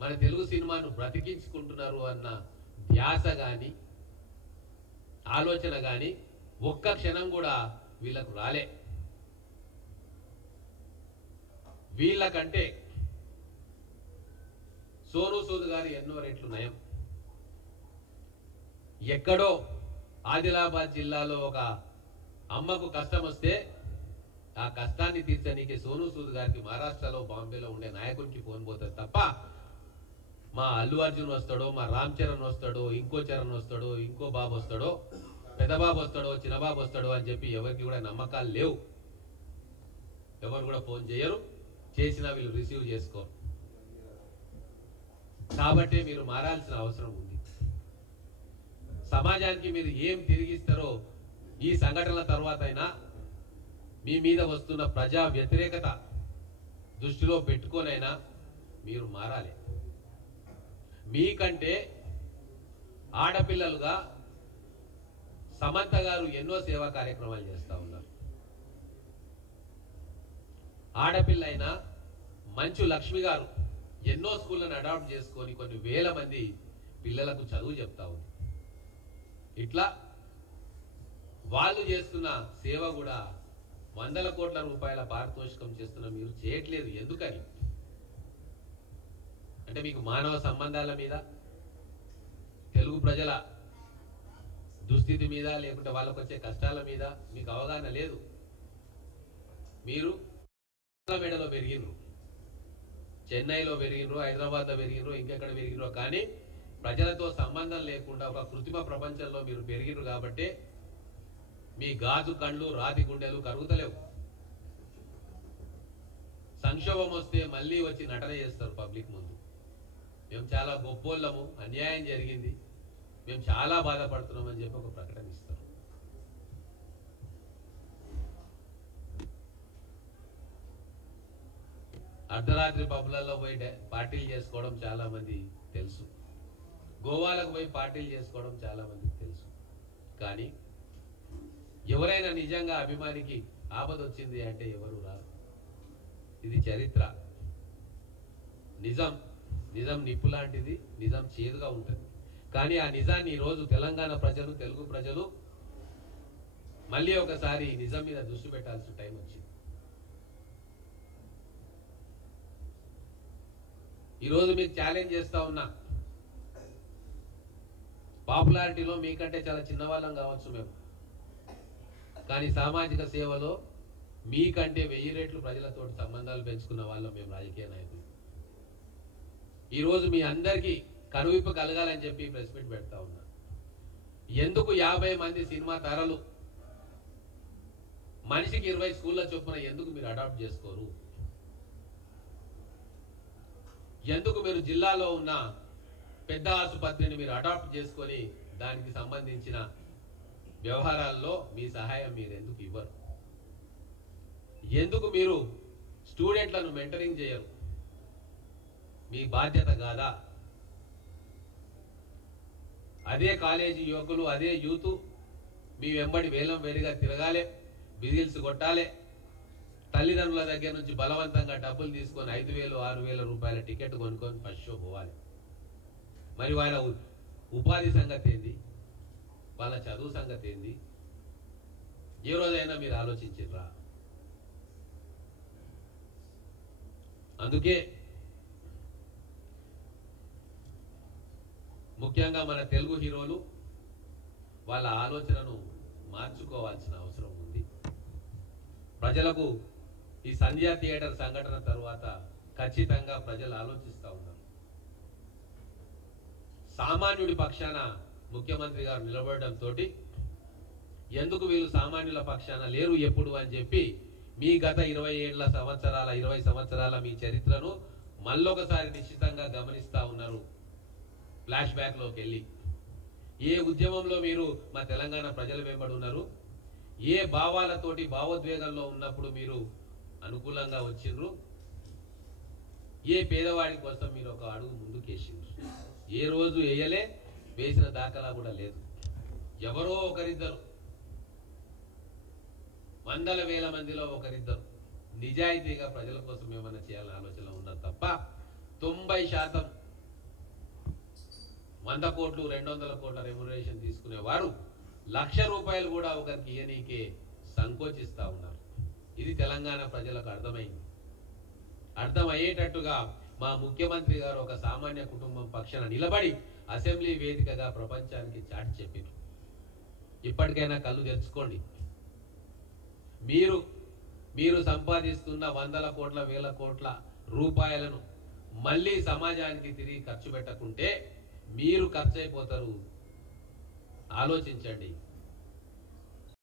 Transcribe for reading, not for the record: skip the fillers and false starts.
మన తెలుగు సినిమాను బ్రతికించుకుంటున్నారు అన్న ధ్యాస గాని ఆలోచన గాని ఒక్క క్షణం కూడా వీళ్ళకు రాలే. వీళ్ళకంటే సోను సూద్ గారు ఎన్నో రెట్లు నయం. ఎక్కడో ఆదిలాబాద్ జిల్లాలో ఒక అమ్మకు కష్టం వస్తే ఆ కష్టాన్ని తీర్చనీకి సోను సూద్ గారికి మహారాష్ట్రలో బాంబేలో ఉండే నాయకునికి ఫోన్ పోతుంది తప్ప మా అల్లు అర్జున్ వస్తాడో, మా రామ్ చరణ్ వస్తాడో, ఇంకో చరణ్ వస్తాడో, ఇంకో బాబు వస్తాడో, పెద్ద బాబు వస్తాడో, చిన్న బాబు వస్తాడో అని చెప్పి ఎవరికి కూడా నమ్మకాలు లేవు. ఎవరు కూడా ఫోన్ చేయరు, చేసినా వీళ్ళు రిసీవ్ చేసుకోరు. కాబట్టి మీరు మారాల్సిన అవసరం ఉంది. సమాజానికి మీరు ఏం తిరిగిస్తారో ఈ సంఘటనల తర్వాత అయినా మీ మీద వస్తున్న ప్రజా వ్యతిరేకత దృష్టిలో పెట్టుకోనైనా మీరు మారాలి. మీకంటే ఆడపిల్లలుగా సమంత గారు ఎన్నో సేవా కార్యక్రమాలు చేస్తా ఉన్నారు. ఆడపిల్ల అయిన మంచు లక్ష్మి గారు ఎన్నో స్కూళ్ళను అడాప్ట్ చేసుకొని కొన్ని వేల మంది పిల్లలకు చదువు చెప్తా ఉంది. ఇట్లా వాళ్ళు చేస్తున్న సేవ కూడా వందల కోట్ల రూపాయల పారితోషికం చేస్తున్న మీరు చేయట్లేదు. ఎందుకని అంటే మీకు మానవ సంబంధాల మీద, తెలుగు ప్రజల దుస్థితి మీద, లేకుంటే వాళ్ళకు వచ్చే కష్టాల మీద మీకు అవగాహన లేదు. మీరు మేడలో పెరిగినరు, చెన్నైలో పెరిగినరు, హైదరాబాద్లో పెరిగినరు, ఇంకెక్కడ పెరిగినరు, కానీ ప్రజలతో సంబంధం లేకుండా ఒక కృత్రిమ ప్రపంచంలో మీరు పెరిగినరు కాబట్టి మీ గాజు కళ్ళు, రాతి గుండెలు కరుగుతలేవు. సంక్షోభం వస్తే మళ్ళీ వచ్చి నటన చేస్తారు పబ్లిక్ ముందు. మేము చాలా గొప్పోళ్ళము, అన్యాయం జరిగింది, మేము చాలా బాధపడుతున్నామని చెప్పి ఒక ప్రకటన ఇస్తారు. అర్ధరాత్రి పబ్లలో పోయి పార్టీలు చేసుకోవడం చాలా మంది తెలుసు. గోవాలకు పోయి పార్టీలు చేసుకోవడం చాలా మందికి తెలుసు. కానీ ఎవరైనా నిజంగా అభిమానికి ఆపద వచ్చింది అంటే ఎవరు రారు. ఇది చరిత్ర. నిజం నిజం నిప్పు లాంటిది, నిజం చేదుగా ఉంటుంది. కానీ ఆ నిజాన్ని ఈరోజు తెలంగాణ ప్రజలు, తెలుగు ప్రజలు మళ్ళీ ఒకసారి నిజం మీద దృష్టి పెట్టాల్సిన టైం వచ్చింది. ఈరోజు మీకు ఛాలెంజ్ చేస్తా ఉన్నా, పాపులారిటీలో మీకంటే చాలా చిన్నవాళ్ళం కావచ్చు మేము, కానీ సామాజిక సేవలో మీకంటే 1000 రెట్లు ప్రజలతో సంబంధాలు పెంచుకున్న వాళ్ళం మేము రాజకీయ నాయకులు. ఈరోజు మీ అందరికీ కనువిప్పు కలగాలని చెప్పి ప్రెస్ మీట్ పెడతా ఉన్నా. ఎందుకు 50 మంది సినిమా తారలు మనిషికి 20 స్కూళ్ళ చొప్పున ఎందుకు మీరు అడాప్ట్ చేసుకోరు? ఎందుకు మీరు జిల్లాలో ఉన్న పెద్ద ఆసుపత్రిని మీరు అడాప్ట్ చేసుకొని దానికి సంబంధించిన వ్యవహారాల్లో మీ సహాయం మీరు ఎందుకు ఇవ్వరు? ఎందుకు మీరు స్టూడెంట్లను మెంటరింగ్ చేయరు? మీ బాధ్యత కాదా? అదే కాలేజీ యువకులు, అదే యూత్ మీ వెంబడి వేలం వేరుగా తిరగాలి, బిజిల్స్ కొట్టాలి, తల్లిదండ్రుల దగ్గర నుంచి బలవంతంగా డబ్బులు తీసుకొని 5,000, 6,000 రూపాయల టికెట్ కొనుక్కొని ఫస్ట్ షో పోవాలి. మరి వాళ్ళ ఉపాధి సంగతి ఏంది? వాళ్ళ చదువు సంగతి ఏంది? ఏ రోజైనా మీరు ఆలోచించిర్రా? అందుకే ముఖ్యంగా మన తెలుగు హీరోలు వాళ్ళ ఆలోచనను మార్చుకోవాల్సిన అవసరం ఉంది. ప్రజలకు ఈ సంధ్యా థియేటర్ సంఘటన తర్వాత ఖచ్చితంగా ప్రజలు ఆలోచిస్తూ ఉన్నారు. సామాన్యుడి పక్షాన ముఖ్యమంత్రి గారు నిలబడడంతో ఎందుకు వీళ్ళు సామాన్యుల పక్షాన లేరు ఎప్పుడు అని చెప్పి మీ గత 20 సంవత్సరాల మీ చరిత్రను మళ్ళొకసారి నిశ్చితంగా గమనిస్తా ఉన్నారు. ఫ్లాష్ బ్యాక్ లోకి వెళ్ళి ఏ ఉద్యమంలో మీరు మా తెలంగాణ ప్రజల వెంబడి ఉన్నారు, ఏ భావాలతోటి భావోద్వేగంలో ఉన్నప్పుడు మీరు అనుకూలంగా వచ్చిండ్రు, ఏ పేదవాడి కోసం మీరు ఒక అడుగు ముందుకేసిండ్రు. ఏ రోజు వేయలే, వేసిన దాఖలా కూడా లేదు. ఎవరో ఒకరిద్దరు, వందల వేల మందిలో ఒకరిద్దరు నిజాయితీగా ప్రజల కోసం ఏమన్నా చేయాలని ఆలోచన ఉన్నది తప్ప 90% 100 కోట్లు 200 కోట్ల రెమ్యునరేషన్ తీసుకునేవారు 1,00,000 రూపాయలు కూడా ఒకరికి ఇయనీకే సంకోచిస్తా ఉన్నారు. ఇది తెలంగాణ ప్రజలకు అర్థమైంది. అర్థమయ్యేటట్టుగా మా ముఖ్యమంత్రి గారు ఒక సామాన్య కుటుంబం పక్షాన నిలబడి అసెంబ్లీ వేదికగా ప్రపంచానికి చాటి చెప్పారు. ఇప్పటికైనా కళ్ళు తెరుచుకోండి. మీరు సంపాదిస్తున్న 100 కోట్ల 1,000 కోట్ల రూపాయలను మళ్ళీ సమాజానికి తిరిగి ఖర్చు పెట్టకుంటే మీరు ఖర్చు అయిపోతారు. ఆలోచించండి.